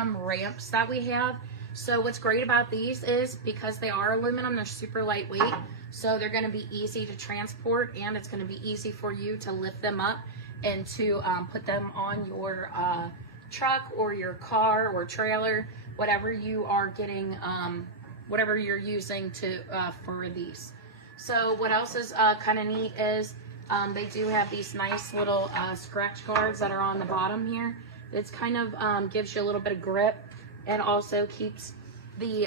aluminum ramps that we have. So what's great about these is because they are aluminum, they're super lightweight. So they're gonna be easy to transport, and it's gonna be easy for you to lift them up and to put them on your truck or your car or trailer, whatever you are getting, whatever you're using to for these. So what else is kind of neat is they do have these nice little scratch guards that are on the bottom here. It's kind of gives you a little bit of grip, and also keeps the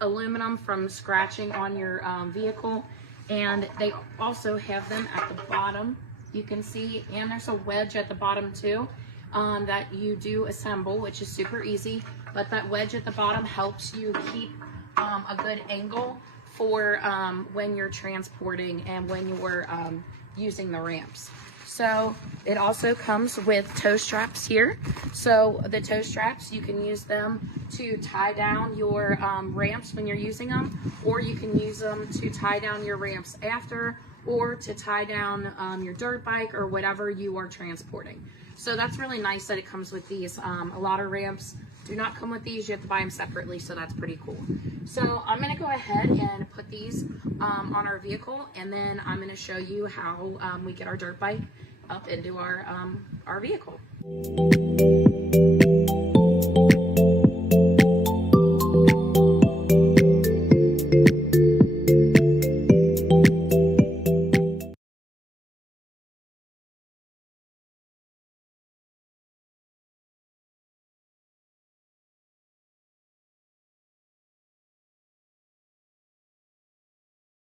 aluminum from scratching on your vehicle. And they also have them at the bottom, you can see, and there's a wedge at the bottom too that you do assemble, which is super easy. But that wedge at the bottom helps you keep a good angle for when you're transporting and when you're using the ramps. So it also comes with toe straps here. So the toe straps, you can use them to tie down your ramps when you're using them, or you can use them to tie down your ramps after, or to tie down your dirt bike or whatever you are transporting. So that's really nice that it comes with these. A lot of ramps do not come with these. You have to buy them separately, so that's pretty cool. So I'm gonna go ahead and put these on our vehicle, and then I'm gonna show you how we get our dirt bike up into our vehicle.